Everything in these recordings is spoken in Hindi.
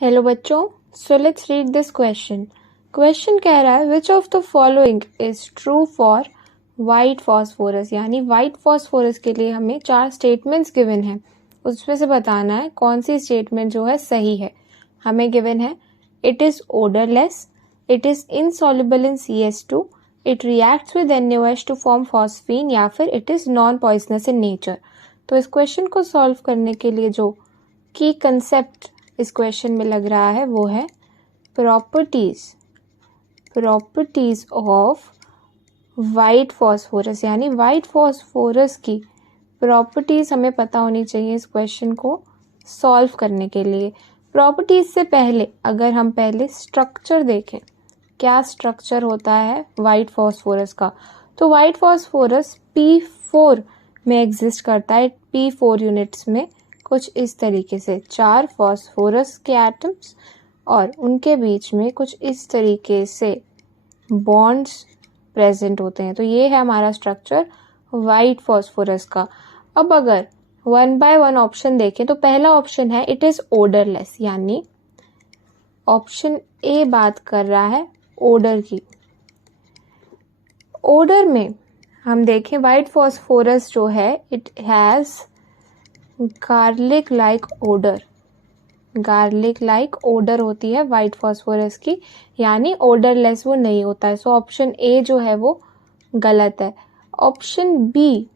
हेलो बच्चों, so let's read this question. Question कह रहा है which of the following is true for white phosphorus. यानी वाइट फॉस्फोरस के लिए हमें 4 स्टेटमेंट्स गिवन है, उसमें से बताना है कौन सी स्टेटमेंट जो है सही है। हमें गिवन है it is odourless, it is insoluble in CS2, it reacts with NaOH to form phosphine, या फिर it is non poisonous in nature. तो इस क्वेश्चन को सॉल्व करने के लिए जो की कंसेप्ट इस क्वेश्चन में लग रहा है वो है प्रॉपर्टीज ऑफ वाइट फॉस्फोरस। यानी वाइट फॉस्फोरस की प्रॉपर्टीज हमें पता होनी चाहिए इस क्वेश्चन को सॉल्व करने के लिए। प्रॉपर्टीज से पहले अगर हम पहले स्ट्रक्चर देखें, क्या स्ट्रक्चर होता है वाइट फॉस्फोरस का, तो वाइट फॉस्फोरस P4 में एग्जिस्ट करता है। P4 यूनिट्स में कुछ इस तरीके से 4 फॉस्फोरस के एटम्स और उनके बीच में कुछ इस तरीके से बॉन्ड्स प्रेजेंट होते हैं। तो ये है हमारा स्ट्रक्चर वाइट फॉस्फोरस का। अब अगर 1 बाय 1 ऑप्शन देखें तो पहला ऑप्शन है इट इज ओडरलेस, यानी ऑप्शन ए बात कर रहा है ओडर की। ओडर में हम देखें वाइट फॉस्फोरस जो है it has garlic like odour होती है वाइट फॉस्फोरस की, यानी ओडरलेस वो नहीं होता है। सो ऑप्शन ए जो है वो गलत है। ऑप्शन बी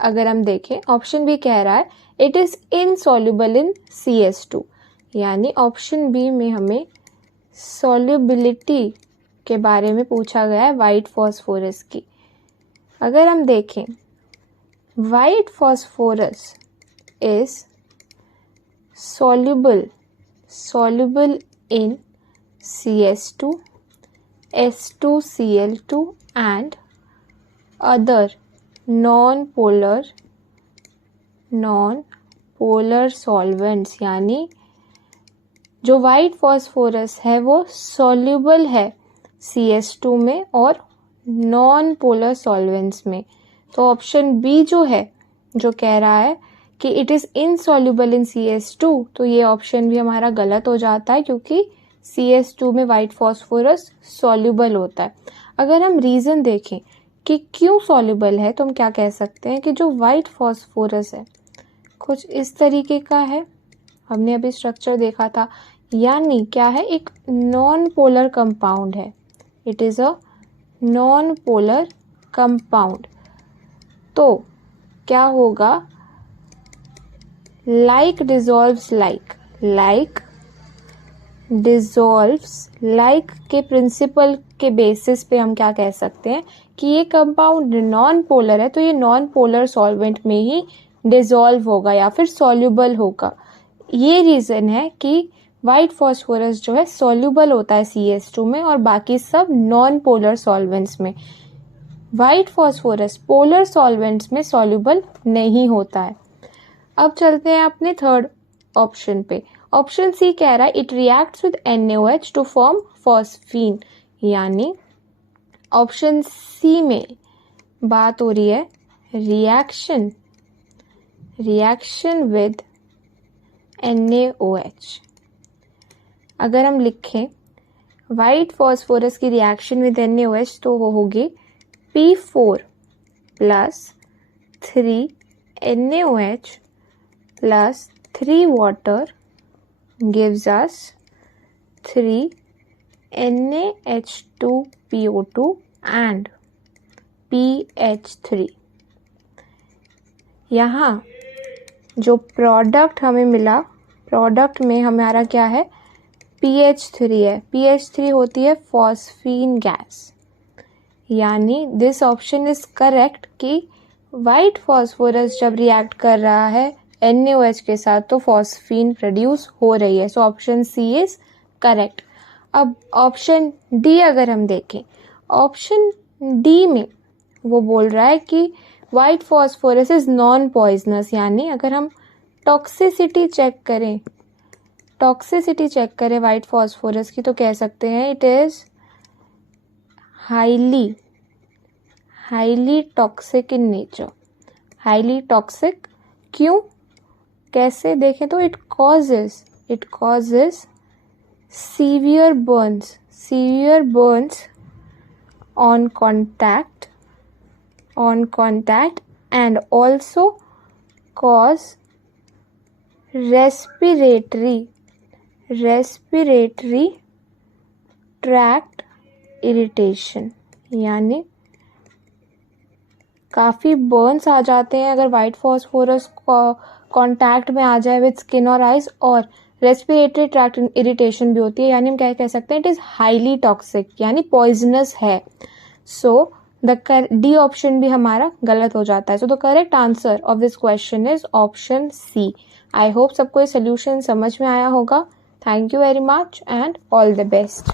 अगर हम देखें, ऑप्शन बी कह रहा है it is insoluble in CS2, यानी ऑप्शन बी में हमें सॉल्युबिलिटी के बारे में पूछा गया है वाइट फॉस्फोरस की। अगर हम देखें white phosphorus is soluble in CS2, S2Cl2 and other non-polar solvents। यानी जो वाइट फॉस्फोरस है वो soluble है CS2 में और नॉन पोलर सॉल्वेंट्स में। तो ऑप्शन बी जो है जो कह रहा है कि it is insoluble in CS2, तो ये ऑप्शन भी हमारा गलत हो जाता है क्योंकि CS2 में वाइट फॉस्फोरस सॉल्युबल होता है। अगर हम रीजन देखें कि क्यों सॉल्युबल है तो हम क्या कह सकते हैं कि जो वाइट फॉस्फोरस है कुछ इस तरीके का है, हमने अभी स्ट्रक्चर देखा था, यानी क्या है एक नॉन पोलर कंपाउंड है, it is a non polar compound. तो क्या होगा, like dissolves like के प्रिंसिपल के बेसिस पे हम क्या कह सकते हैं कि ये कंपाउंड नॉन पोलर है, तो ये नॉन पोलर सॉल्वेंट में ही डिसॉल्व होगा या फिर सॉल्युबल होगा। ये रीजन है कि वाइट फॉस्फोरस जो है सॉल्युबल होता है CS2 में और बाकी सब नॉन पोलर सॉल्वेंट्स में। वाइट फॉस्फोरस पोलर सॉल्वेंट्स में सॉल्युबल नहीं होता है। अब चलते हैं अपने थर्ड ऑप्शन पे। ऑप्शन सी कह रहा है it reacts with NaOH to form phosphine, यानी ऑप्शन सी में बात हो रही है रिएक्शन विद NaOH। अगर हम लिखें वाइट फॉस्फोरस की रिएक्शन विद NaOH तो वो होगी P4 plus 3 NaOH plus 3 water gives us 3 NaH2PO2 and PH3। यहाँ जो प्रोडक्ट हमें मिला, प्रोडक्ट में हमारा क्या है PH3 है। PH3 होती है फॉस्फीन गैस, यानी दिस ऑप्शन इज करेक्ट कि वाइट फॉस्फोरस जब रिएक्ट कर रहा है NaOH के साथ तो फॉस्फीन प्रोड्यूस हो रही है। So option C is correct. अब ऑप्शन डी अगर हम देखें, ऑप्शन डी में वो बोल रहा है कि white phosphorus is non poisonous, यानी अगर हम टॉक्सिसिटी चेक करें वाइट फॉस्फोरस की तो कह सकते हैं it is highly toxic in nature. Highly toxic क्यों, कैसे देखें तो it causes severe burns on contact and also cause respiratory tract irritation, यानी काफ़ी बर्न्स आ जाते हैं अगर वाइट फॉस्फोरस कांटेक्ट में आ जाए विद स्किन और आइज, और रेस्पिरेटरी ट्रैक्ट इरिटेशन भी होती है, यानी हम क्या कह सकते हैं, इट इज़ हाईली टॉक्सिक, यानी पॉइजनस है। सो द डी ऑप्शन भी हमारा गलत हो जाता है। So the correct answer of this question is option C. I hope सबको ये सोल्यूशन समझ में आया होगा। Thank you very much and all the best.